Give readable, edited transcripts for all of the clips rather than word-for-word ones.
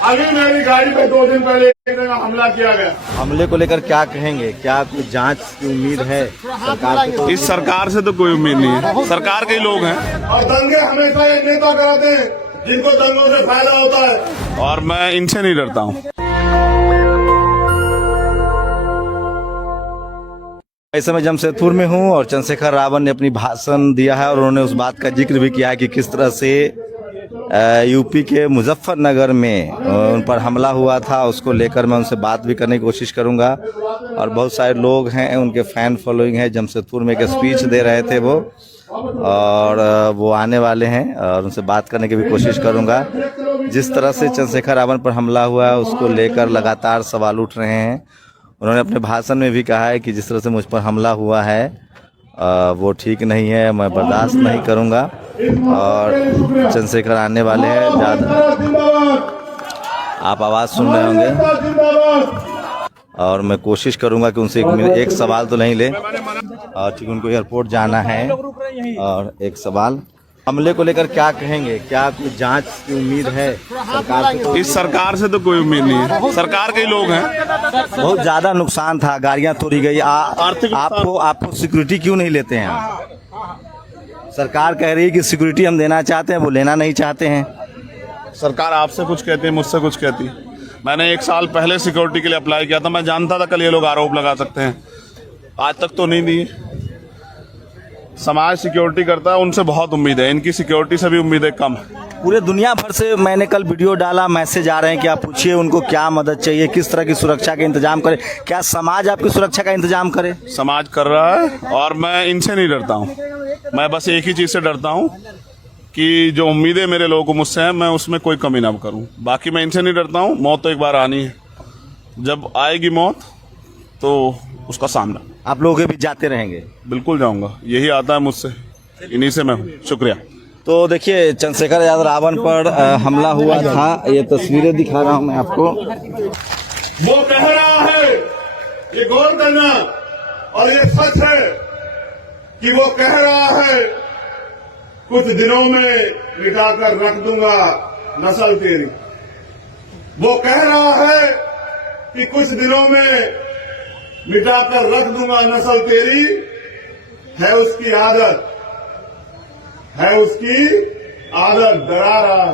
अभी मेरी गाड़ी पे 2 दिन पहले एक जगह हमला किया गया। हमले को लेकर क्या कहेंगे? क्या कुछ जांच की उम्मीद है सरकार को? इस सरकार से तो कोई उम्मीद नहीं है, सरकार के ही लोग हैं। और दंगे हमेशा ये नेता कराते हैं जिनको दंगों से फायदा होता है, और मैं इनसे नहीं डरता हूँ। इस समय जमशेदपुर में हूँ और चंद्रशेखर रावण ने अपनी भाषण दिया है और उन्होंने उस बात का जिक्र भी किया है कि किस तरह से यूपी के मुजफ्फरनगर में उन पर हमला हुआ था। उसको लेकर मैं उनसे बात भी करने की कोशिश करूंगा। और बहुत सारे लोग हैं, उनके फैन फॉलोइंग है। जमशेदपुर में एक स्पीच दे रहे थे वो, और वो आने वाले हैं और उनसे बात करने की भी कोशिश करूंगा। जिस तरह से चंद्रशेखर रावण पर हमला हुआ है उसको लेकर लगातार सवाल उठ रहे हैं। उन्होंने अपने भाषण में भी कहा है कि जिस तरह से मुझ पर हमला हुआ है वो ठीक नहीं है, मैं बर्दाश्त नहीं करूंगा। और चंद्रशेखर आने वाले हैं, ज़्यादा आप आवाज़ सुन रहे होंगे। और मैं कोशिश करूंगा कि उनसे एक सवाल तो नहीं ले, और ठीक उनको एयरपोर्ट जाना है। और एक सवाल, हमले को लेकर क्या कहेंगे? क्या कुछ जांच की उम्मीद है सरकार को? इस सरकार से तो कोई उम्मीद नहीं है, सरकार के ही लोग हैं। बहुत ज्यादा नुकसान था, गाड़ियां तोड़ी गई। आपको सिक्योरिटी क्यों नहीं लेते हैं? सरकार कह रही है कि सिक्योरिटी हम देना चाहते हैं, वो लेना नहीं चाहते हैं। सरकार आपसे कुछ कहती है, मुझसे कुछ कहती है। मैंने 1 साल पहले सिक्योरिटी के लिए अप्लाई किया था, मैं जानता था कल ये लोग आरोप लगा सकते हैं, आज तक तो नहीं दी। समाज सिक्योरिटी करता है, उनसे बहुत उम्मीद है, इनकी सिक्योरिटी से भी उम्मीदें कम है। पूरे दुनिया भर से मैंने कल वीडियो डाला, मैसेज आ रहे हैं कि आप पूछिए उनको क्या मदद चाहिए, किस तरह की सुरक्षा का इंतजाम करे। क्या समाज आपकी सुरक्षा का इंतजाम करे? समाज कर रहा है, और मैं इनसे नहीं डरता हूँ। मैं बस एक ही चीज़ से डरता हूँ कि जो उम्मीदें मेरे लोगों को मुझसे हैं, मैं उसमें कोई कमी ना करूँ। बाकी मैं इनसे नहीं डरता हूँ। मौत तो एक बार आनी है, जब आएगी मौत तो उसका सामना आप लोगों के भी जाते रहेंगे? बिल्कुल जाऊंगा, यही आता है मुझसे, इन्हीं से मैं हूँ। शुक्रिया। तो देखिए, चंद्रशेखर यादव रावण पर हमला हुआ था, ये तस्वीरें दिखा रहा हूँ मैं आपको। वो कह रहा है, ये गौर करना, और ये सच है कि वो कह रहा है कुछ दिनों में मिटाकर रख दूंगा नस्ल तेरी। वो कह रहा है कि कुछ दिनों में मिटाकर रख दूंगा नस्ल तेरी। है उसकी आदत, है उसकी आदत, डरा रहा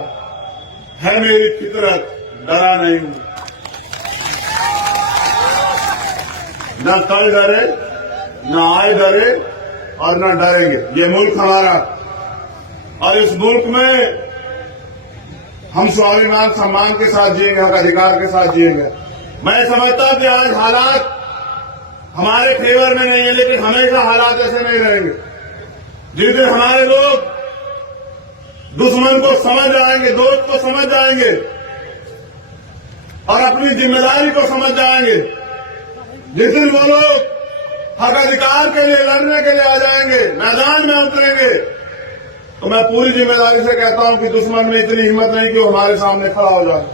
है मेरी फितरत, डरा नहीं हूं। न कल डरे, न आए डरे, और न डरेंगे। ये मुल्क हमारा, और इस मुल्क में हम स्वाभिमान सम्मान के साथ जिएंगे, हक अधिकार के साथ जिएंगे। मैं समझता हूं कि आज हालात हमारे फेवर में नहीं है, लेकिन हमेशा हालात ऐसे नहीं रहेंगे। जिस दिन हमारे लोग दुश्मन को समझ जाएंगे, दोस्त को समझ जाएंगे, और अपनी जिम्मेदारी को समझ जाएंगे, जिस दिन वो लोग हक अधिकार के लिए लड़ने के लिए आ जाएंगे, मैदान में उतरेंगे, तो मैं पूरी जिम्मेदारी से कहता हूं कि दुश्मन में इतनी हिम्मत नहीं कि वो हमारे सामने खड़ा हो जाए।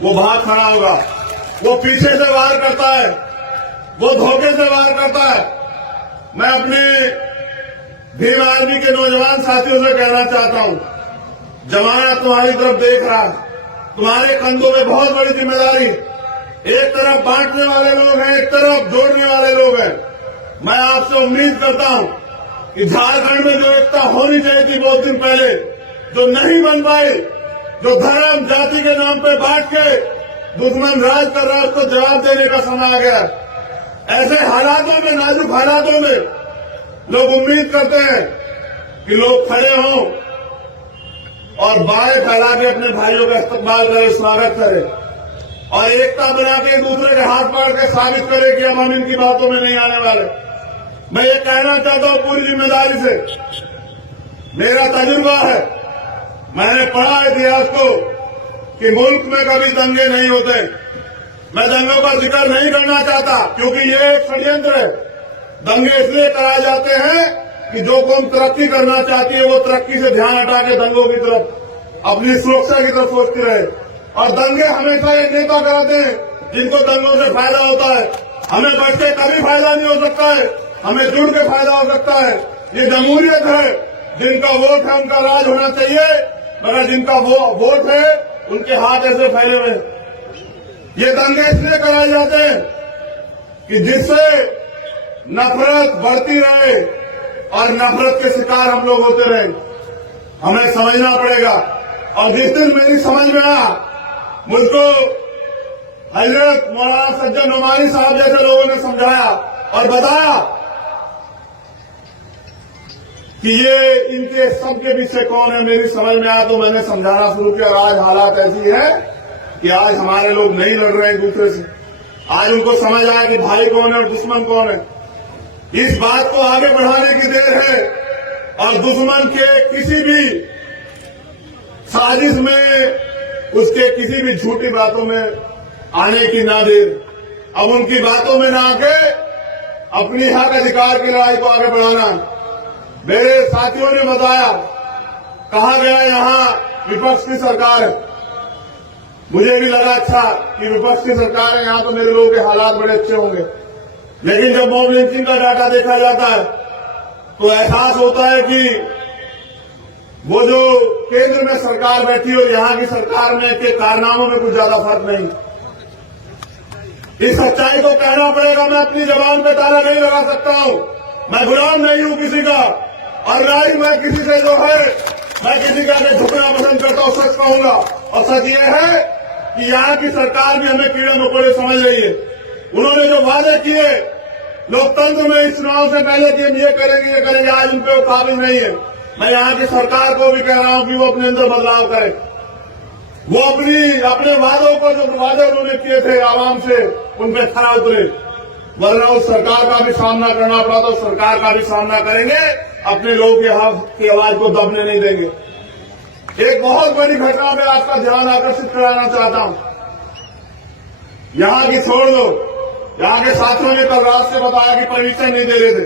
वो भाग खड़ा होगा, वो पीछे से वार करता है, वो धोखे से वार करता है। मैं अपने भीम आर्मी के नौजवान साथियों से कहना चाहता हूं, जमाना तुम्हारी तरफ देख रहा है, तुम्हारे कंधों में बहुत बड़ी जिम्मेदारी। एक तरफ बांटने वाले लोग हैं, एक तरफ जोड़ने वाले लोग हैं। मैं आपसे उम्मीद करता हूं कि झारखंड में जो एकता होनी चाहिए थी बहुत दिन पहले, जो नहीं बन पाई, जो धर्म जाति के नाम पे बांट के दुश्मन राज कर रहा है, उसको जवाब देने का समय आ गया। ऐसे हालातों में, नाजुक हालातों में लोग उम्मीद करते हैं कि लोग खड़े हों और बाएं फैला के अपने भाइयों का इस्तकबाल करें, स्वागत करें, और एकता बना के दूसरे के हाथ पकड़ के साबित करें कि अब हम इनकी बातों में नहीं आने वाले। मैं ये कहना चाहता हूं पूरी जिम्मेदारी से, मेरा तजुर्बा है, मैंने पढ़ा इतिहास को कि मुल्क में कभी दंगे नहीं होते। मैं दंगों का जिक्र नहीं करना चाहता, क्योंकि ये एक षड्यंत्र है। दंगे इसलिए कराए जाते हैं कि जो कौम तरक्की करना चाहती है वो तरक्की से ध्यान हटा के दंगों की तरफ, अपनी सुरक्षा की तरफ सोचती रहे। और दंगे हमेशा ये नेता कराते हैं जिनको दंगों से फायदा होता है। हमें बढ़ के कभी फायदा नहीं हो सकता है, हमें जुड़ के फायदा हो सकता है। ये जमहूरियत है, जिनका वोट है उनका राज होना चाहिए, मगर जिनका वो वोट है उनके हाथ ऐसे फैले हुए। ये दंगे इसलिए कराए जाते हैं कि जिससे नफरत बढ़ती रहे और नफरत के शिकार हम लोग होते रहे। हमें समझना पड़ेगा। और जिस दिन मेरी समझ में आया, मुझको हजरत मौलाना सज्जन नुमानी साहब जैसे लोगों ने समझाया और बताया कि ये इनके सबके पीछे कौन है, मेरी समझ में आया तो मैंने समझाना शुरू किया। और आज हालात ऐसी है कि आज हमारे लोग नहीं लड़ रहे एक दूसरे से। आज उनको समझ आया कि भाई कौन है और दुश्मन कौन है। इस बात को आगे बढ़ाने की देर है और दुश्मन के किसी भी साजिश में, उसके किसी भी झूठी बातों में आने की ना देर। अब उनकी बातों में ना आके अपनी हक अधिकार की लड़ाई को आगे बढ़ाना। मेरे साथियों ने बताया, कहा गया यहां विपक्ष की सरकार है। मुझे भी लगा अच्छा कि विपक्ष की सरकार है, यहां तो मेरे लोगों के हालात बड़े अच्छे होंगे। लेकिन जब मॉब लिंचिंग का डाटा देखा जाता है तो एहसास होता है कि वो जो केंद्र में सरकार बैठी हो, यहां की सरकार में के कारनामों में कुछ ज्यादा फर्क नहीं। इस सच्चाई को कहना पड़ेगा। मैं अपनी जबान पे ताला नहीं लगा सकता हूं। मैं गुलाम नहीं हूं किसी का, और ना ही मैं किसी से जो है, मैं किसी का झुकना पसंद करता हूं। सच कहूंगा, और सच ये है कि यहां की सरकार भी हमें कीड़े मकोड़े समझ रही है। उन्होंने जो वादे किए लोकतंत्र में इस चुनाव से पहले कि हम ये करेंगे, आज उन पर काबिल नहीं है। मैं यहां की सरकार को भी कह रहा हूं कि वो अपने अंदर बदलाव करे। वो अपने वादों को, जो वादे उन्होंने किए थे आवाम से, उन पर खरा उतरे। वरना उस सरकार का भी सामना करना पड़ा तो सरकार का भी सामना करेंगे, अपने लोगों की आवाज को दबने नहीं देंगे। एक बहुत बड़ी घटना में आपका ध्यान आकर्षित कराना चाहता हूं। यहां की छोड़ दो, यहां के साथियों ने कल रात से बताया कि परमिशन नहीं दे रहे थे,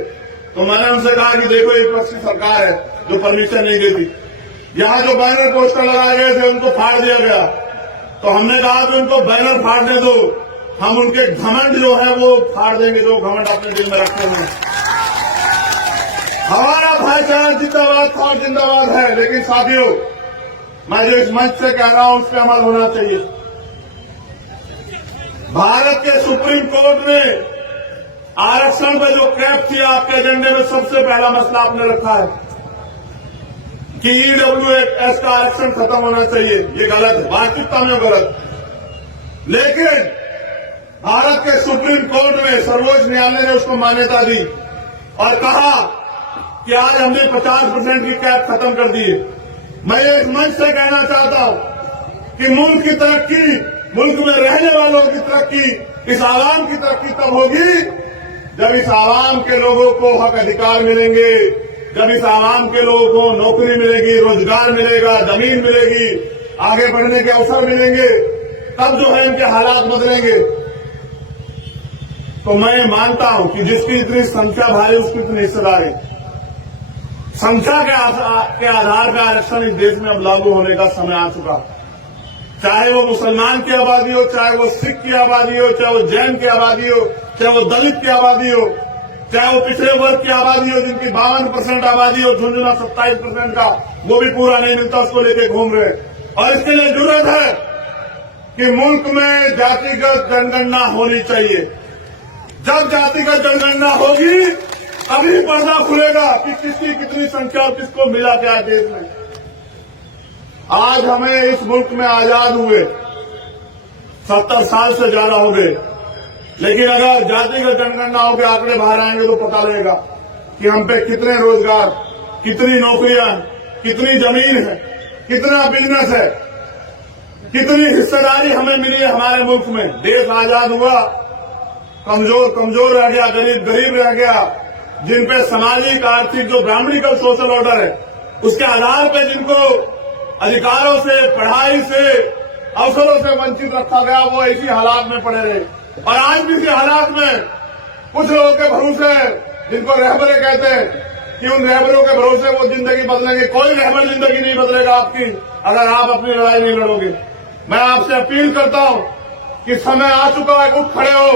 तो मैंने उनसे कहा कि देखो एक पक्ष की सरकार है जो परमिशन नहीं देती। यहां जो बैनर पोस्टर लगाए गए थे उनको फाड़ दिया गया, तो हमने कहा कि उनको बैनर फाड़ने दो, हम उनके घमंड जो है वो फाड़ देंगे, जो घमंड अपने दिल में रखे हुए। हमारा भाईचारा जिंदाबाद था और जिंदाबाद है। लेकिन साथियों, मैं जो इस मंच से कह रहा हूं उस पर अमल होना चाहिए। भारत के सुप्रीम कोर्ट ने आरक्षण पर जो कैप किया, आपके एजेंडे में सबसे पहला मसला आपने रखा है कि ईडब्ल्यूएस का आरक्षण खत्म होना चाहिए। ये गलत है, वास्तविकता में गलत। लेकिन भारत के सुप्रीम कोर्ट में सर्वोच्च न्यायालय ने उसको मान्यता दी और कहा कि आज हमने 50% की कैप खत्म कर दी है। मैं एक मंच से कहना चाहता हूं कि मुल्क की तरक्की, मुल्क में रहने वालों की तरक्की, इस आवाम की तरक्की तब होगी जब इस आवाम के लोगों को हक अधिकार मिलेंगे, जब इस आवाम के लोगों को नौकरी मिलेगी, रोजगार मिलेगा, जमीन मिलेगी, आगे बढ़ने के अवसर मिलेंगे, तब जो है इनके हालात बदलेंगे। तो मैं मानता हूं कि जिसकी इतनी संख्या भारी उसकी इतनी हिस्सेदारी। संख्या के आधार पर आरक्षण इस देश में अब लागू होने का समय आ चुका। चाहे वो मुसलमान की आबादी हो, चाहे वो सिख की आबादी हो, चाहे वो जैन की आबादी हो, चाहे वो दलित की आबादी हो, चाहे वो पिछड़े वर्ग की आबादी हो जिनकी 52% आबादी हो, झुंझुना 27% का वो भी पूरा नहीं मिलता, उसको लेके घूम रहे। और इसके लिए जरूरत है कि मुल्क में जातिगत जनगणना होनी चाहिए। जब जातिगत जनगणना होगी अभी पर्दा खुलेगा कि किसकी कितनी संख्या और किसको मिला क्या देश में। आज हमें इस मुल्क में आजाद हुए 70 साल से ज्यादा हो गए, लेकिन अगर जातिगत जनगणना होकर आंकड़े बाहर आएंगे तो पता लगेगा कि हम पे कितने रोजगार, कितनी नौकरियां, कितनी जमीन है, कितना बिजनेस है, कितनी हिस्सेदारी हमें मिली है हमारे मुल्क में। देश आजाद हुआ, कमजोर रह गया, गरीब रह गया, जिन पे सामाजिक आर्थिक जो ब्राह्मणिकल सोशल ऑर्डर है उसके आधार पर जिनको अधिकारों से, पढ़ाई से, अवसरों से वंचित रखा गया, वो इसी हालात में पड़े रहे। और आज भी इसी हालात में कुछ लोगों के भरोसे, जिनको रहबरे कहते हैं, कि उन रहबरों के भरोसे वो जिंदगी बदलेंगे। कोई रहबर जिंदगी नहीं बदलेगा आपकी अगर आप अपनी लड़ाई नहीं लड़ोगे। मैं आपसे अपील करता हूं कि समय आ चुका है, उठ खड़े हो,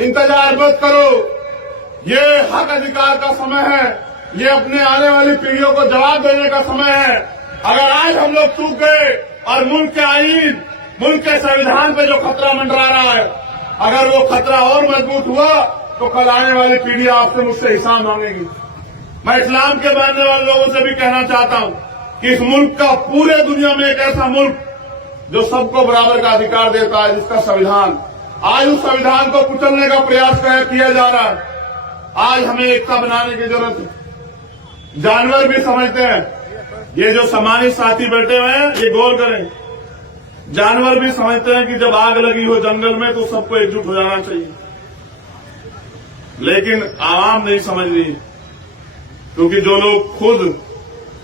इंतजार मत करो। ये हक अधिकार का समय है, ये अपने आने वाली पीढ़ियों को जवाब देने का समय है। अगर आज हम लोग चूक गए और मुल्क के आईन, मुल्क के संविधान पे जो खतरा मंडरा रहा है, अगर वो खतरा और मजबूत हुआ तो कल आने वाली पीढ़ी आपसे मुझसे हिसाब मांगेगी। मैं इस्लाम के मानने वाले लोगों से भी कहना चाहता हूं कि इस मुल्क का पूरे दुनिया में एक ऐसा मुल्क जो सबको बराबर का अधिकार देता है, जिसका संविधान, आज उस संविधान को कुचलने का प्रयास किया जा रहा है। आज हमें एकता बनाने की जरूरत है। जानवर भी समझते हैं, ये जो सम्मानित साथी बैठे हुए हैं ये गौर करें, जानवर भी समझते हैं कि जब आग लगी हो जंगल में तो सबको एकजुट हो जाना चाहिए, लेकिन आवाम नहीं समझ रही, क्योंकि जो लोग खुद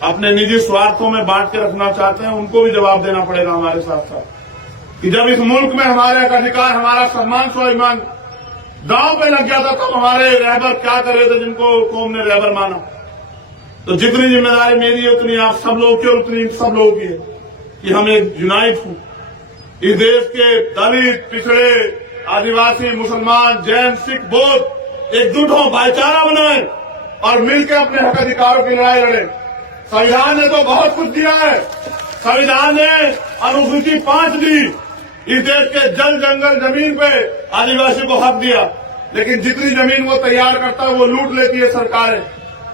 अपने निजी स्वार्थों में बांट के रखना चाहते हैं उनको भी जवाब देना पड़ेगा हमारे साथ साथ कि जब इस मुल्क में हमारे अधिकार, हमारा सम्मान, स्वाभिमान दांव पे लग गया था तब हमारे रहबर क्या कर रहे थे, जिनको कौम ने रहबर माना। तो जितनी जिम्मेदारी मेरी है उतनी आप सब लोगों की और उतनी सब लोगों की है कि हम एक यूनाइट हूं, इस देश के दलित, पिछड़े, आदिवासी, मुसलमान, जैन, सिख, बौद्ध एकजुट हो, भाईचारा बनाए और मिलकर अपने हक अधिकारों की लड़ाई लड़े। संविधान ने तो बहुत कुछ दिया है। संविधान ने अनुसूची 5 दी, इस देश के जल, जंगल, जमीन पे आदिवासी को हक दिया, लेकिन जितनी जमीन वो तैयार करता है वो लूट लेती है सरकारें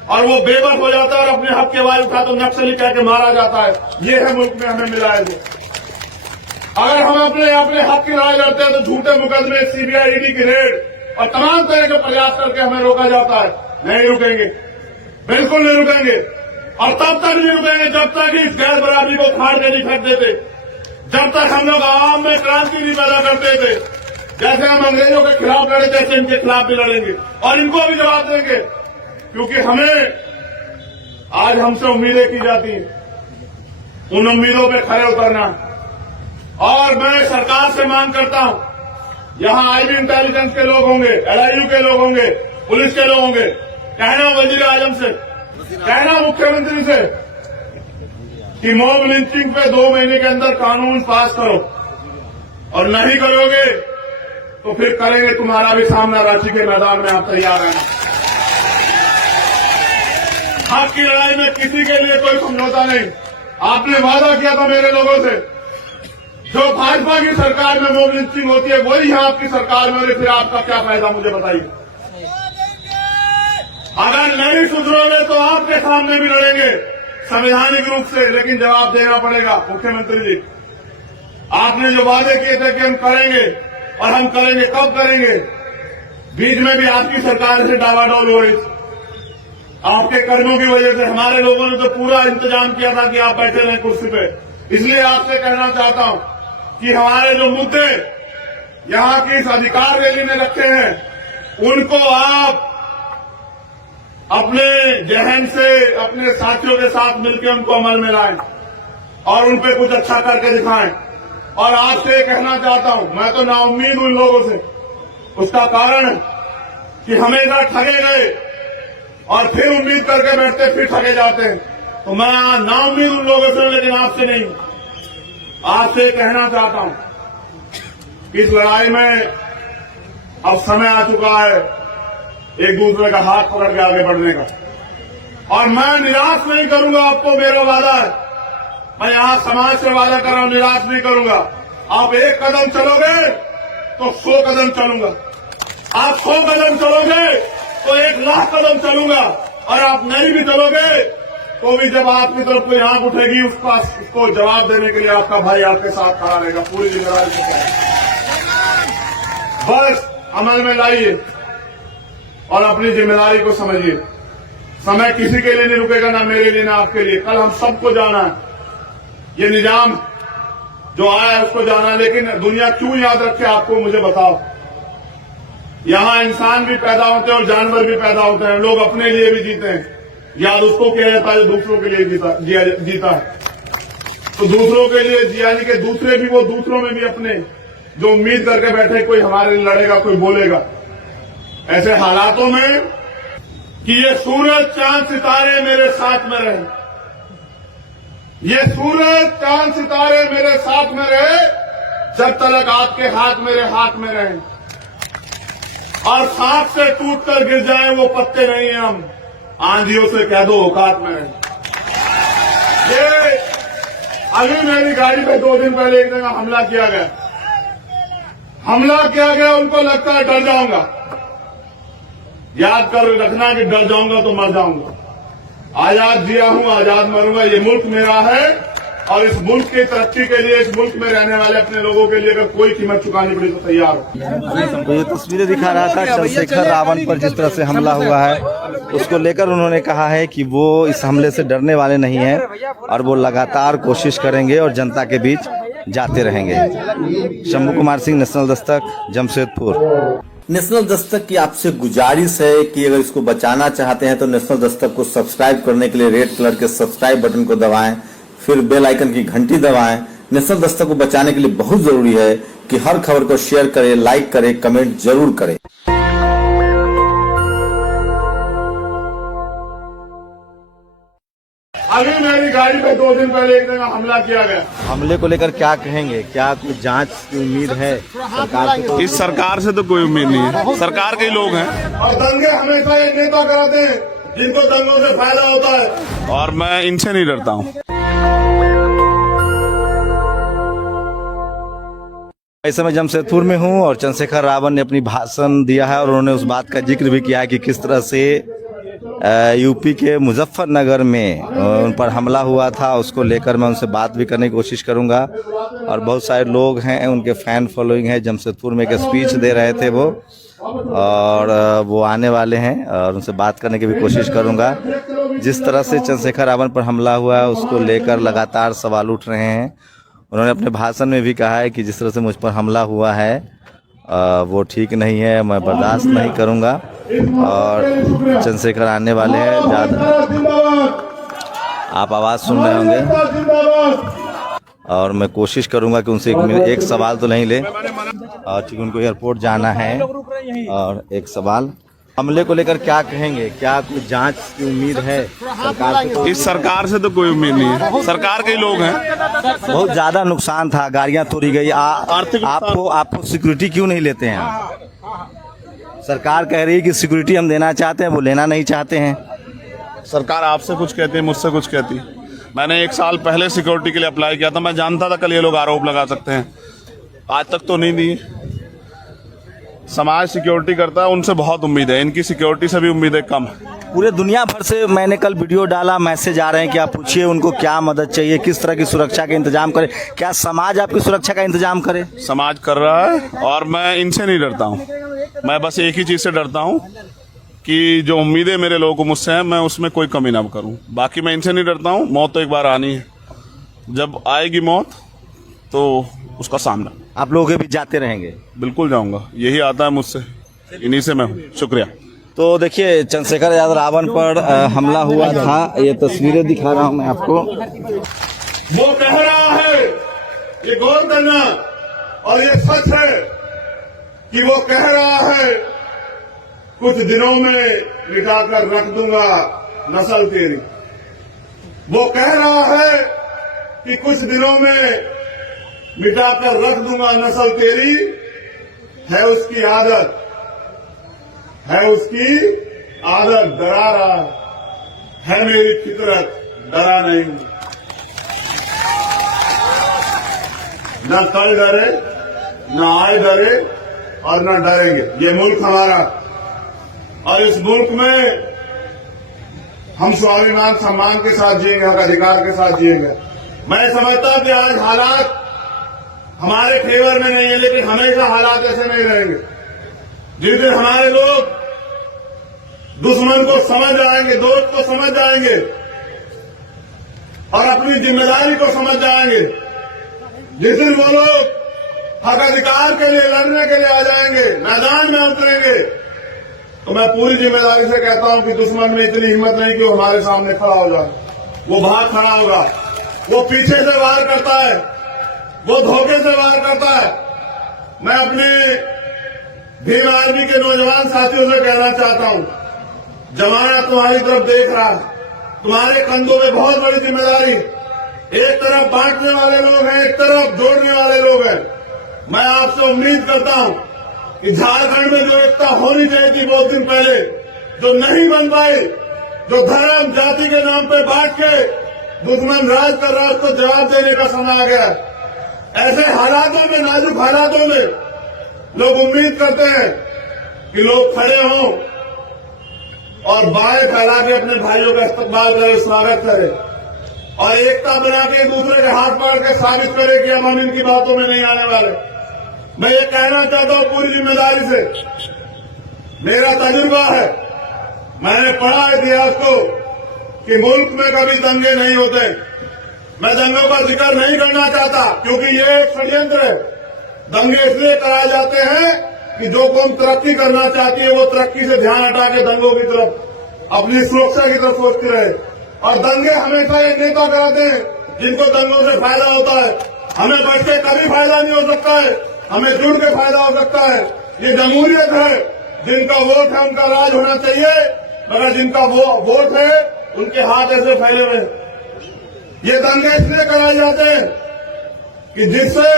और वो बेबस हो जाता है और अपने हक की आवाज उठा तो नक्सली कह के मारा जाता है। ये है मुल्क में हमें मिला है। अगर हम अपने हक की लड़ाई लड़ते हैं तो झूठे मुकदमे, सीबीआई, ईडी की रेड और तमाम तरह के प्रयास करके हमें रोका जाता है। नहीं रुकेंगे, बिल्कुल नहीं रुकेंगे और तब तक नहीं रुकेंगे जब तक इस गैर बराबरी को फाड़ के नहीं फेंक देते, जब तक हम लोग आवाम में क्रांति नहीं पैदा करते थे। जैसे हम अंग्रेजों के खिलाफ लड़े जैसे इनके खिलाफ भी लड़ेंगे और इनको भी जवाब देंगे, क्योंकि हमें आज हमसे उम्मीदें की जाती हैं, उन उम्मीदों पे खरे उतरना। और मैं सरकार से मांग करता हूं, यहां आईबी इंटेलिजेंस के लोग होंगे, एलआईयू के लोग होंगे, पुलिस के लोग होंगे, कहना वजीर आजम से, कहना मुख्यमंत्री से कि मॉब लिंचिंग पे 2 महीने के अंदर कानून पास करो, और नहीं करोगे तो फिर करेंगे तुम्हारा भी सामना रांची के मैदान में। आप तैयार रहना। हक की लड़ाई में किसी के लिए कोई समझौता नहीं। आपने वादा किया था मेरे लोगों से, जो भाजपा की सरकार में मॉब लिंचिंग होती है वही यहां आपकी सरकार में हो रही, फिर आपका क्या फायदा मुझे बताइए। अगर नहीं सुधरोगे तो आपके सामने भी लड़ेंगे संवैधानिक रूप से, लेकिन जवाब देना पड़ेगा। मुख्यमंत्री जी, आपने जो वादे किए थे कि हम करेंगे, और हम करेंगे, कब करेंगे? बीच में भी आपकी सरकार से डावाडोल हो रही थी, आपके कर्मों की वजह से। हमारे लोगों ने तो पूरा इंतजाम किया था कि आप बैठे रहें कुर्सी पे। इसलिए आपसे कहना चाहता हूं कि हमारे जो मुद्दे यहां की इस अधिकार रैली में रखे हैं, उनको आप अपने जहन से अपने साथियों के साथ मिलकर उनको अमल में लाएं और उन पे कुछ अच्छा करके दिखाएं। और आपसे कहना चाहता हूं, मैं तो नाउम्मीद हूं उन लोगों से। उसका कारण है कि हमेशा ठगे गए और फिर उम्मीद करके बैठते, फिर ठगे जाते हैं। तो मैं नाउम्मीद उन लोगों से हूं, लेकिन आपसे नहीं। आपसे कहना चाहता हूं, इस लड़ाई में अब समय आ चुका है एक दूसरे का हाथ पकड़ के आगे बढ़ने का, और मैं निराश नहीं करूंगा। आपको मेरा वादा है, मैं यहां समाज से वादा कर रहा हूं, निराश नहीं करूंगा। आप 1 कदम चलोगे तो 100 कदम चलूंगा, आप 100 कदम चलोगे तो 1 लाख कदम चलूंगा, और आप नहीं भी चलोगे तो भी जब आपकी तरफ कोई आंख उठेगी उसको जवाब देने के लिए आपका भाई आपके साथ खड़ा रहेगा। पूरी जिम्मेदारी से बस अमल में लाइए और अपनी जिम्मेदारी को समझिए। समय किसी के लिए नहीं रुकेगा, ना मेरे लिए ना आपके लिए। कल हम सबको जाना है, ये निजाम जो आया है उसको जाना है, लेकिन दुनिया क्यों याद रखे आपको मुझे बताओ। यहां इंसान भी पैदा होते हैं और जानवर भी पैदा होते हैं। लोग अपने लिए भी जीते हैं, याद उसको किया जाता है जो दूसरों के लिए जीता है। तो दूसरों के लिए यानी कि दूसरे भी, वो दूसरों में भी अपने जो उम्मीद करके बैठे कोई हमारे लिए लड़ेगा, कोई बोलेगा। ऐसे हालातों में कि ये सूरज, चांद, सितारे मेरे साथ में रहे, ये सूरज, चांद, सितारे मेरे साथ में रहे जब तक आपके हाथ मेरे हाथ में रहे, और सांप से टूटकर गिर जाए वो पत्ते नहीं है हम, आंधियों से कह दो औकात में रहे। ये अभी मेरी गाड़ी पे 2 दिन पहले एक जगह हमला किया गया, उनको लगता है डर जाऊंगा। याद कर रखना कि डर जाऊंगा तो मर जाऊंगा। आजाद जिया हूं, आजाद मरूंगा। ये मुल्क मेरा है और इस मुल्क की तरक्की के लिए, इस मुल्क में रहने वाले अपने लोगों के लिए अगर कोई कीमत चुकानी पड़ी तो तैयार हो। तो ये तस्वीरें दिखा रहा था चंद्रशेखर रावण पर जिस तरह से हमला हुआ है, उसको लेकर उन्होंने कहा है कि वो इस हमले से डरने वाले नहीं हैं और वो लगातार कोशिश करेंगे और जनता के बीच जाते रहेंगे। शंभू कुमार सिंह, नेशनल दस्तक, जमशेदपुर। नेशनल दस्तक की आपसे गुजारिश है कि अगर इसको बचाना चाहते हैं तो नेशनल दस्तक को सब्सक्राइब करने के लिए रेड कलर के सब्सक्राइब बटन को दबाएं, फिर बेल आइकन की घंटी दबाएं। नेशनल दस्तक को बचाने के लिए बहुत जरूरी है कि हर खबर को शेयर करें, लाइक करें, कमेंट जरूर करें। अभी मेरी गाड़ी पे 2 दिन पहले एक जगह हमला किया गया। हमले को लेकर क्या कहेंगे? क्या कुछ जांच की उम्मीद है सरकार से? इस सरकार से तो कोई उम्मीद नहीं है, सरकार के ही लोग हैं। और दंगे हमेशा ये नेता कराते हैं जिनको दंगों से फायदा होता है, और मैं इनसे नहीं डरता हूँ। इस समय जमशेदपुर में हूं और चंद्रशेखर रावण ने अपनी भाषण दिया है और उन्होंने उस बात का जिक्र भी किया है कि किस तरह से यूपी के मुजफ्फरनगर में उन पर हमला हुआ था। उसको लेकर मैं उनसे बात भी करने की कोशिश करूंगा और बहुत सारे लोग हैं, उनके फैन फॉलोइंग है। जमशेदपुर में एक स्पीच दे रहे थे वो, और वो आने वाले हैं और उनसे बात करने की भी कोशिश करूंगा। जिस तरह से चंद्रशेखर रावण पर हमला हुआ है उसको लेकर लगातार सवाल उठ रहे हैं। उन्होंने अपने भाषण में भी कहा है कि जिस तरह से मुझ पर हमला हुआ है वो ठीक नहीं है, मैं बर्दाश्त नहीं करूंगा। और चंद्रशेखर आने वाले हैं, ज़्यादा आप आवाज़ सुन रहे होंगे और मैं कोशिश करूंगा कि उनसे एक सवाल तो नहीं ले, और चूँकि उनको एयरपोर्ट जाना है। और एक सवाल, हमले को लेकर क्या कहेंगे? क्या कुछ जांच की उम्मीद है सरकार से? इस सरकार से तो कोई उम्मीद नहीं है, सरकार के ही लोग हैं। बहुत ज्यादा नुकसान था, गाड़ियां तोड़ी गई। आपको सिक्योरिटी क्यों नहीं लेते हैं? सरकार कह रही है कि सिक्योरिटी हम देना चाहते हैं, वो लेना नहीं चाहते हैं। सरकार आपसे कुछ कहती है, मुझसे कुछ कहती है। मैंने 1 साल पहले सिक्योरिटी के लिए अप्लाई किया था, मैं जानता था कल ये लोग आरोप लगा सकते हैं, आज तक तो नहीं दी। समाज सिक्योरिटी करता है, उनसे बहुत उम्मीद है, इनकी सिक्योरिटी से भी उम्मीदें कम है। पूरे दुनिया भर से मैंने कल वीडियो डाला, मैसेज आ रहे हैं कि आप पूछिए उनको क्या मदद चाहिए, किस तरह की सुरक्षा का इंतजाम करे। क्या समाज आपकी सुरक्षा का इंतजाम करे? समाज कर रहा है और मैं इनसे नहीं डरता हूँ। मैं बस एक ही चीज़ से डरता हूँ कि जो उम्मीदें मेरे लोगों को मुझसे हैं, मैं उसमें कोई कमी ना करूँ। बाकी मैं इनसे नहीं डरता हूँ। मौत तो एक बार आनी है, जब आएगी मौत तो उसका सामना। आप लोगों के बीच जाते रहेंगे? बिल्कुल जाऊंगा, यही आता है मुझसे, इन्हीं से मैं हूँ। शुक्रिया। तो देखिए, चंद्रशेखर यादव रावण पर हमला हुआ था, ये तस्वीरें दिखा रहा हूं मैं आपको। वो कह रहा है, ये गौर करना, और ये सच है कि वो कह रहा है कुछ दिनों में मिटाकर रख दूंगा नस्ल तेरी। वो कह रहा है कि कुछ दिनों में मिटाकर रख दूंगा नस्ल तेरी। है उसकी आदत, है उसकी आदत, डरा रहा है मेरी फितरत, डरा नहीं। न कल डरे, न आए डरे और न डरेंगे। ये मुल्क हमारा, और इस मुल्क में हम स्वाभिमान सम्मान के साथ जिएंगे, हक अधिकार के साथ जिएंगे। मैं समझता कि आज हालात हमारे फेवर में नहीं है, लेकिन हमेशा हालात ऐसे नहीं रहेंगे। जिस दिन हमारे लोग दुश्मन को समझ जाएंगे, दोस्त को समझ जाएंगे और अपनी जिम्मेदारी को समझ जाएंगे, जिस दिन वो लोग हक अधिकार के लिए लड़ने के लिए आ जाएंगे, मैदान में उतरेंगे, तो मैं पूरी जिम्मेदारी से कहता हूं कि दुश्मन में इतनी हिम्मत नहीं कि वो हमारे सामने खड़ा हो जाए। वो भाग खड़ा होगा, वो पीछे से वार करता है, वो धोखे से वार करता है। मैं अपने भीम आर्मी के नौजवान साथियों से कहना चाहता हूं, जमाना तुम्हारी तरफ देख रहा है, तुम्हारे कंधों में बहुत बड़ी जिम्मेदारी। एक तरफ बांटने वाले लोग हैं, एक तरफ जोड़ने वाले लोग हैं। मैं आपसे उम्मीद करता हूं कि झारखंड में जो एकता होनी चाहिए थी बहुत दिन पहले, जो नहीं बन पाई, जो धर्म जाति के नाम पे बांट के दुश्मन राज कर रहा है उसको जवाब देने का समय आ गया है। ऐसे हालातों में, नाजुक हालातों में लोग उम्मीद करते हैं कि लोग खड़े हों और बाएं फैला के अपने भाइयों का इस्तकबाल करें, स्वागत करें और एकता बना के एक दूसरे के हाथ पकड़ के साबित करें कि हम इनकी बातों में नहीं आने वाले। मैं ये कहना चाहता हूं पूरी जिम्मेदारी से, मेरा तजुर्बा है, मैंने पढ़ा इतिहास को कि मुल्क में कभी दंगे नहीं होते। मैं दंगों का जिक्र नहीं करना चाहता क्योंकि ये एक षड्यंत्र है। दंगे इसलिए कराए जाते हैं कि जो कौम तरक्की करना चाहती है वो तरक्की से ध्यान हटा के दंगों की तरफ, अपनी सुरक्षा की तरफ सोचती रहे। और दंगे हमेशा ये नेता कराते हैं जिनको दंगों से फायदा होता है। हमें बढ़ के कभी फायदा नहीं हो सकता है, हमें जुड़ के फायदा हो सकता है। ये जमहूरियत है, जिनका वोट है उनका राज होना चाहिए, मगर जिनका वो वोट है उनके हाथ ऐसे फैले हुए। ये दंगे इसलिए कराए जाते हैं कि जिससे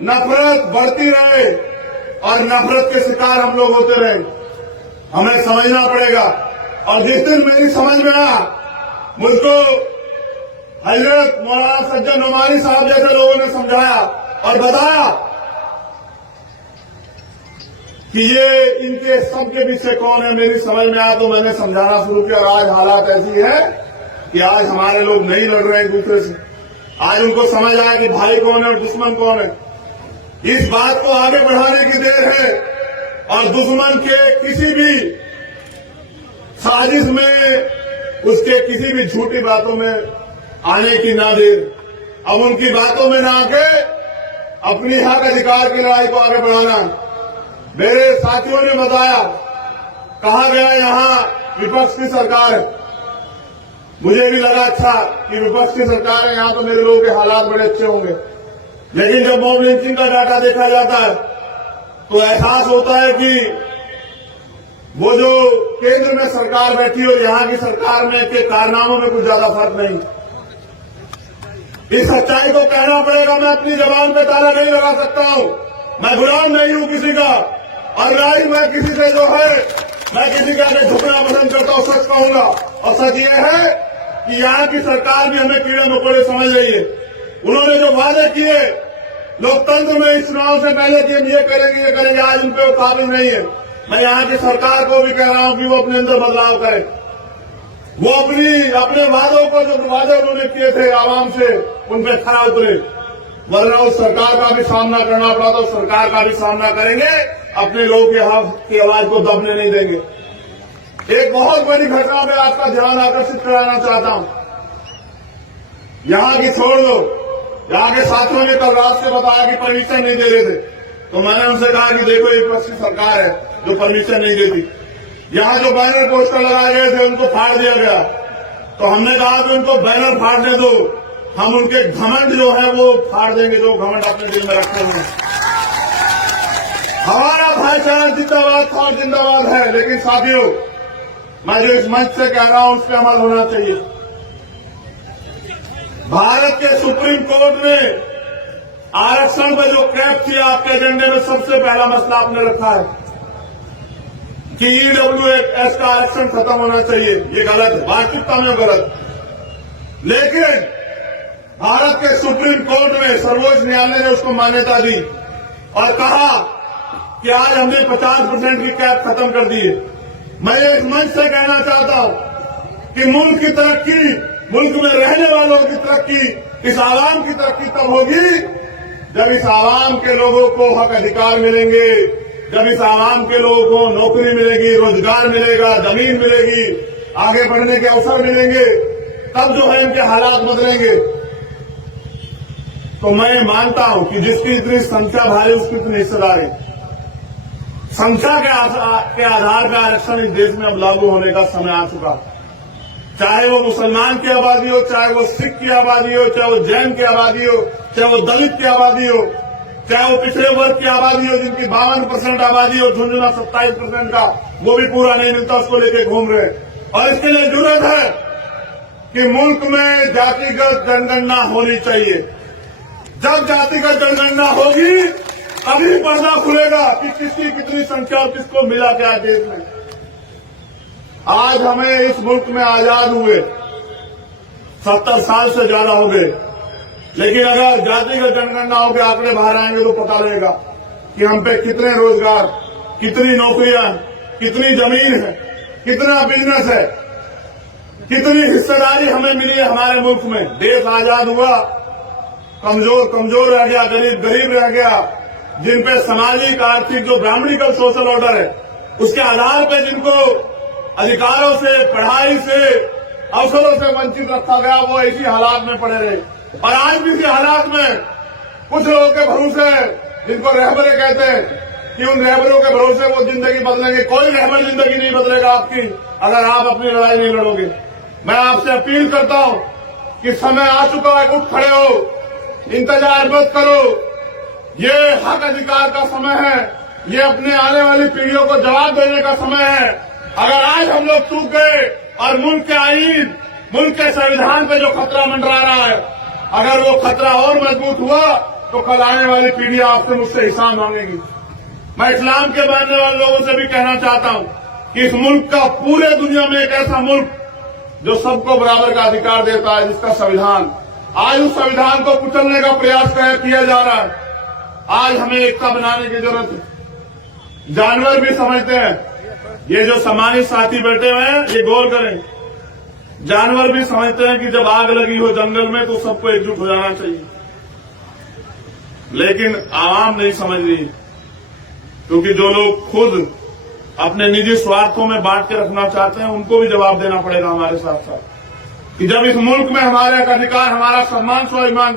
नफरत बढ़ती रहे और नफरत के शिकार हम लोग होते रहे। हमें समझना पड़ेगा। और जिस दिन मेरी समझ में आया, मुझको हजरत मौलाना सज्जन नोमानी साहब जैसे लोगों ने समझाया और बताया कि ये इनके सबके पीछे कौन है, मेरी समझ में आया तो मैंने समझाना शुरू किया। आज हालात ऐसी है कि आज हमारे लोग नहीं लड़ रहे एक दूसरे से। आज उनको समझ आया कि भाई कौन है और दुश्मन कौन है। इस बात को आगे बढ़ाने की देर है और दुश्मन के किसी भी साजिश में, उसके किसी भी झूठी बातों में आने की ना देर। अब उनकी बातों में ना आके अपनी हक अधिकार की लड़ाई को आगे बढ़ाना। मेरे साथियों ने बताया, कहा गया यहां विपक्ष की सरकार है। मुझे भी लगा अच्छा कि विपक्ष की सरकार है, यहां तो मेरे लोगों के हालात बड़े अच्छे होंगे। लेकिन जब मॉब लिंचिंग का डाटा देखा जाता है तो एहसास होता है कि वो जो केंद्र में सरकार बैठी हो, यहां की सरकार में के कारनामों में कुछ ज्यादा फर्क नहीं। इस सच्चाई को कहना पड़ेगा। मैं अपनी जबान पे ताला नहीं लगा सकता हूं। मैं गुलाम नहीं हूं किसी का और ना ही मैं किसी से जो है, मैं किसी के आगे झुकना पसंद करता हूं। सच कहूंगा और सच ये है कि यहां की सरकार भी हमें कीड़े मकोड़े समझ रही है। उन्होंने जो वादे किए लोकतंत्र में इस चुनाव से पहले कि हम ये करेंगे, आज उन पर काबिल नहीं है। मैं यहाँ की सरकार को भी कह रहा हूं कि वो अपने अंदर बदलाव करे। वो अपने वादों को, जो वादे उन्होंने किए थे आवाम से, उन पर खरा उतरे। वरना उस सरकार का भी सामना करना पड़ा तो सरकार का भी सामना करेंगे, अपने लोगों की आवाज को दबने नहीं देंगे। एक बहुत बड़ी घटना में आपका ध्यान आकर्षित कराना चाहता हूं। यहां की छोड़ दो, यहां के साथियों ने कल रात से बताया कि परमिशन नहीं दे रहे थे, तो मैंने उनसे कहा कि देखो एक विपक्ष की सरकार है जो परमिशन नहीं देती। यहां जो बैनर पोस्टर लगाए गए थे उनको फाड़ दिया गया, तो हमने कहा कि उनको बैनर फाड़ने दो, हम उनके घमंड जो है वो फाड़ देंगे, जो घमंड अपने दिल में रखते हैं। हमारा भाईचारा जिंदाबाद था और जिंदाबाद है। लेकिन साथियों, मैं जो इस मंच से कह रहा हूं उस पर अमल होना चाहिए। भारत के सुप्रीम कोर्ट ने आरक्षण पर जो कैप किया, आपके एजेंडे में सबसे पहला मसला आपने रखा है कि ईडब्ल्यूएस का आरक्षण खत्म होना चाहिए। ये गलत है, वास्तविकता में गलत। लेकिन भारत के सुप्रीम कोर्ट में सर्वोच्च न्यायालय ने उसको मान्यता दी और कहा कि आज हमने 50% की कैप खत्म कर दी है। मैं इस मंच से कहना चाहता हूं कि मुल्क की तरक्की, मुल्क में रहने वालों की तरक्की, इस आवाम की तरक्की तब होगी जब इस आवाम के लोगों को हक अधिकार मिलेंगे, जब इस आवाम के लोगों को नौकरी मिलेगी, रोजगार मिलेगा, जमीन मिलेगी, आगे बढ़ने के अवसर मिलेंगे, तब जो है इनके हालात बदलेंगे। तो मैं मानता हूं कि जिसकी इतनी संख्या भारी उसकी इतनी हिस्सेदारी। संख्या के आधार पर आरक्षण इस देश में अब लागू होने का समय आ चुका। चाहे वो मुसलमान की आबादी हो, चाहे वो सिख की आबादी हो, चाहे वो जैन की आबादी हो, चाहे वो दलित की आबादी हो, चाहे वो पिछड़े वर्ग की आबादी हो जिनकी 52% आबादी हो, झुंझुना 27% का, वो भी पूरा नहीं मिलता, उसको लेके घूम रहे। और इसके लिए जरूरत है कि मुल्क में जातिगत जनगणना होनी चाहिए। जब जातिगत जनगणना होगी तभी पर्दा खुलेगा कि किसकी कितनी संख्या और किसको मिला क्या देश में। आज हमें इस मुल्क में आजाद हुए 70 साल से ज्यादा हो गए। लेकिन अगर जातिगत जनगणनाओं के आंकड़े बाहर आएंगे तो पता लगेगा कि हम पे कितने रोजगार, कितनी नौकरियां, कितनी जमीन है, कितना बिजनेस है, कितनी हिस्सेदारी हमें मिली है हमारे मुल्क में। देश आजाद हुआ, कमजोर कमजोर रह गया, गरीब गरीब रह गया। जिन पे सामाजिक आर्थिक जो ब्राह्मणिकल सोशल ऑर्डर है उसके आधार पे जिनको अधिकारों से, पढ़ाई से, अवसरों से वंचित रखा गया, वो इसी हालात में पड़े रहे। और आज भी इसी हालात में कुछ लोगों के भरोसे, जिनको रहबरे कहते हैं, कि उन रहबरों के भरोसे वो जिंदगी बदलेंगे। कोई रहबर जिंदगी नहीं बदलेगा आपकी अगर आप अपनी लड़ाई नहीं लड़ोगे। मैं आपसे अपील करता हूं कि समय आ चुका है, उठ खड़े हो, इंतजार मत करो। ये हक अधिकार का समय है, ये अपने आने वाली पीढ़ियों को जवाब देने का समय है। अगर आज हम लोग चूक गए और मुल्क के आईन, मुल्क के संविधान पे जो खतरा मंडरा रहा है, अगर वो खतरा और मजबूत हुआ तो कल आने वाली पीढ़ियां आपसे मुझसे हिसाब मांगेगी। मैं इस्लाम के मानने वाले लोगों से भी कहना चाहता हूं कि इस मुल्क का पूरे दुनिया में एक ऐसा मुल्क जो सबको बराबर का अधिकार देता है, जिसका संविधान, आज उस संविधान को कुचलने का प्रयास किया जा रहा है। आज हमें एकता बनाने की जरूरत है। जानवर भी समझते हैं, ये जो सम्मानित साथी बैठे हुए हैं, ये गौर करें, जानवर भी समझते हैं कि जब आग लगी हो जंगल में तो सबको एकजुट हो जाना चाहिए। लेकिन आवाम नहीं समझ रही, क्योंकि जो लोग खुद अपने निजी स्वार्थों में बांट के रखना चाहते हैं, उनको भी जवाब देना पड़ेगा हमारे साथ साथ। कि जब इस मुल्क में हमारे अधिकार, हमारा सम्मान, स्वाभिमान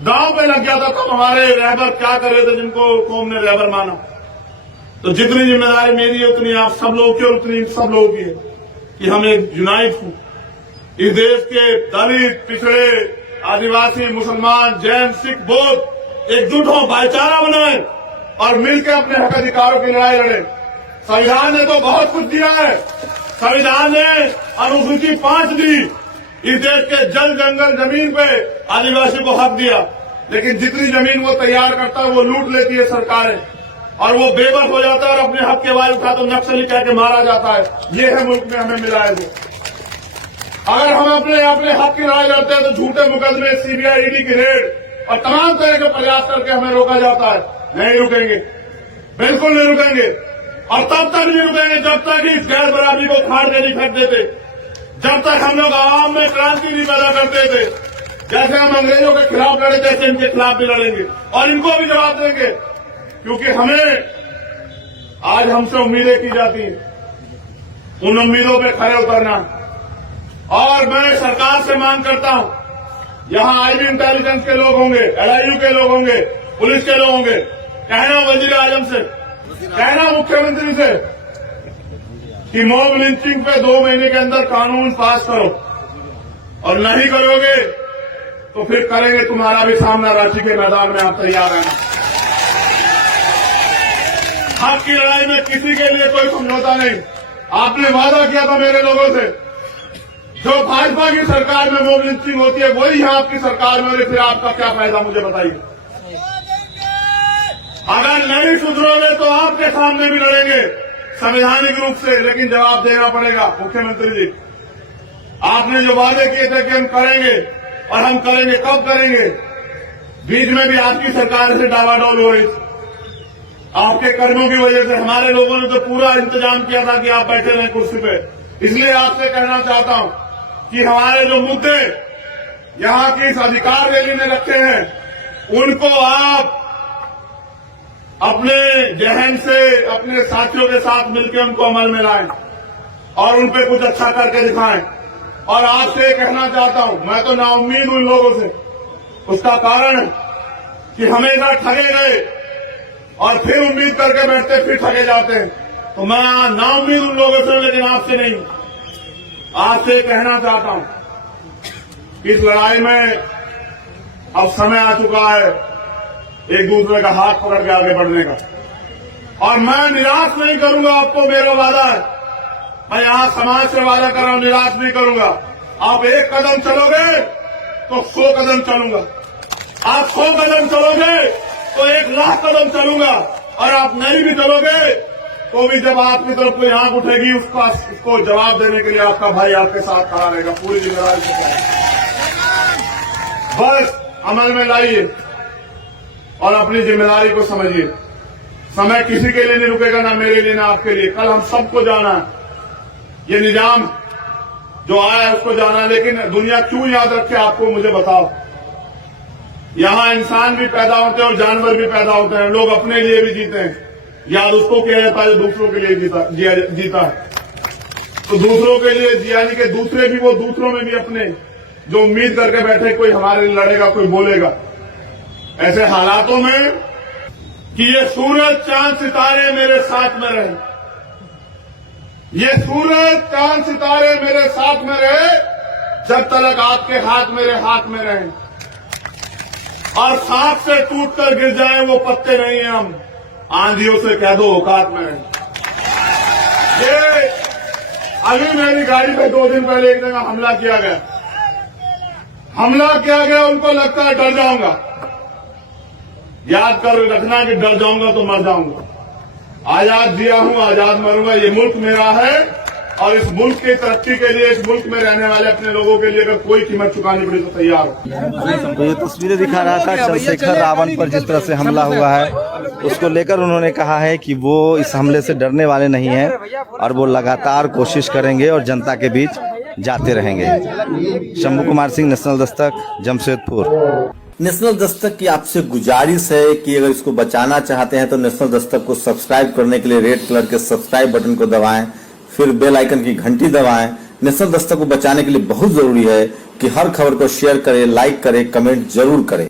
दांव पे लग गया था, तब हमारे रहबर क्या कर रहे थे, जिनको कौम ने रहबर माना। तो जितनी जिम्मेदारी मेरी है उतनी आप सब लोगों की और उतनी सब लोगों की है कि हम एक यूनाइट हूं। इस देश के दलित, पिछड़े, आदिवासी, मुसलमान, जैन, सिख, बौद्ध एकजुट हो, भाईचारा बनाए और मिलकर अपने हक अधिकारों की लड़ाई लड़े। संविधान ने तो बहुत कुछ दिया है। संविधान ने अनुसूची 5 दी, इस देश के जल, जंगल, जमीन पे आदिवासी को हक दिया। लेकिन जितनी जमीन वो तैयार करता है वो लूट लेती है सरकारें, और वो बेबस हो जाता है और अपने हक के आवाज उठा तो नक्सली कह के मारा जाता है। ये है मुल्क में हमें मिला है। अगर हम अपने हक की लड़ाई लड़ते हैं तो झूठे मुकदमे, सीबीआई, ईडी की रेड और तमाम तरह के प्रयास करके हमें रोका जाता है। नहीं रुकेंगे, बिल्कुल नहीं रुकेंगे, और तब तक नहीं रुकेंगे जब तक इस गैर बराबरी को उखाड़ के नहीं फेंक देते, जब तक हम लोग आवाम में क्रांति नहीं पैदा करते थे। जैसे हम अंग्रेजों के खिलाफ लड़े, जैसे इनके खिलाफ भी लड़ेंगे और इनको भी जवाब देंगे, क्योंकि हमें आज हमसे उम्मीदें की जाती हैं। उन उम्मीदों पे खड़े उतरना। और मैं सरकार से मांग करता हूं, यहां आईबी इंटेलिजेंस के लोग होंगे, LIU के लोग होंगे, पुलिस के लोग होंगे, कहना वजीर आजम से, कहना मुख्यमंत्री से कि मॉब लिंचिंग पे 2 महीने के अंदर कानून पास करो, और नहीं करोगे तो फिर करेंगे तुम्हारा भी सामना। रांची के मैदान में आप तैयार रहना। हक की लड़ाई में किसी के लिए कोई समझौता नहीं। आपने वादा किया था मेरे लोगों से, जो भाजपा की सरकार में मॉब लिंचिंग होती है वही यहां आपकी सरकार में, फिर आपका क्या फायदा, मुझे बताइए। अगर नहीं सुधरोगे तो आपके सामने भी लड़ेंगे संवैधानिक रूप से, लेकिन जवाब देना पड़ेगा। मुख्यमंत्री जी, आपने जो वादे किए थे कि हम करेंगे, और हम करेंगे, कब करेंगे? बीच में भी आपकी सरकार से डावाडोल हो रही, आपके कर्मों की वजह से। हमारे लोगों ने तो पूरा इंतजाम किया था कि आप बैठे रहें कुर्सी पे। इसलिए आपसे कहना चाहता हूं कि हमारे जो मुद्दे यहां की इस अधिकार रैली में रखे हैं, उनको आप अपने जहन से, अपने साथियों के साथ मिलकर उनको अमल में लाएं और उन पे कुछ अच्छा करके दिखाएं। और आपसे कहना चाहता हूं, मैं तो नाउम्मीद उन लोगों से, उसका कारण कि हमेशा ठगे गए और फिर उम्मीद करके बैठते, फिर ठगे जाते हैं। तो मैं नाउम्मीद उन लोगों से, लेकिन आपसे नहीं, आपसे कहना चाहता हूं कि इस लड़ाई में अब समय आ चुका है एक दूसरे का हाथ पकड़ के आगे बढ़ने का। और मैं निराश नहीं करूंगा आपको, मेरा वादा है। मैं यहां समाज से वादा कर रहा हूं, निराश नहीं करूंगा। आप 1 कदम चलोगे तो 100 कदम चलूंगा, आप 100 कदम चलोगे तो 1 लाख कदम चलूंगा, और आप नहीं भी चलोगे तो भी जब आपकी तरफ कोई आंख उठेगी उसको जवाब देने के लिए आपका भाई आपके साथ खड़ा रहेगा, पूरी जिम्मेदारी से। बस अमल में लाइए और अपनी जिम्मेदारी को समझिए। समय किसी के लिए नहीं रुकेगा, ना मेरे लिए ना आपके लिए। कल हम सबको जाना है, ये निजाम जो आया है उसको जाना है, लेकिन दुनिया क्यों याद रखे आपको मुझे बताओ। यहां इंसान भी पैदा होते हैं और जानवर भी पैदा होते हैं, लोग अपने लिए भी जीते हैं। याद उसको किया जाता है जो दूसरों के लिए जीता है। तो दूसरों के लिए जिया नहीं, के दूसरे भी वो दूसरों में भी अपने जो उम्मीद करके बैठे कोई हमारे लिए लड़ेगा, कोई बोलेगा। ऐसे हालातों में कि ये सूरज चांद सितारे मेरे साथ में रहे, ये सूरज चांद सितारे मेरे साथ में रहे, जब तक आपके हाथ मेरे हाथ में रहे, और सांप से टूटकर गिर जाए वो पत्ते नहीं है हम, आंधियों से कह दो औकात में रहे। ये अभी मेरी गाड़ी पे 2 दिन पहले एक जगह हमला किया गया, उनको लगता है डर जाऊंगा। याद कर रखना कि डर जाऊंगा तो मर जाऊंगा। आजाद जिया हूं, आजाद मरूंगा। ये मुल्क मेरा है और इस मुल्क की तरक्की के लिए, इस मुल्क में रहने वाले अपने लोगों के लिए अगर कोई कीमत चुकानी पड़ी तो तैयार हो। तो ये तस्वीरें दिखा रहा था चंद्रशेखर रावण पर जिस तरह से हमला हुआ है, उसको लेकर उन्होंने कहा है कि वो इस हमले से डरने वाले नहीं हैं और वो लगातार कोशिश करेंगे और जनता के बीच जाते रहेंगे। शंभू कुमार सिंह, नेशनल दस्तक, जमशेदपुर। नेशनल दस्तक की आपसे गुजारिश है कि अगर इसको बचाना चाहते हैं तो नेशनल दस्तक को सब्सक्राइब करने के लिए रेड कलर के सब्सक्राइब बटन को दबाएं, फिर बेल आइकन की घंटी दबाएं। नेशनल दस्तक को बचाने के लिए बहुत जरूरी है कि हर खबर को शेयर करें, लाइक करें, कमेंट जरूर करें।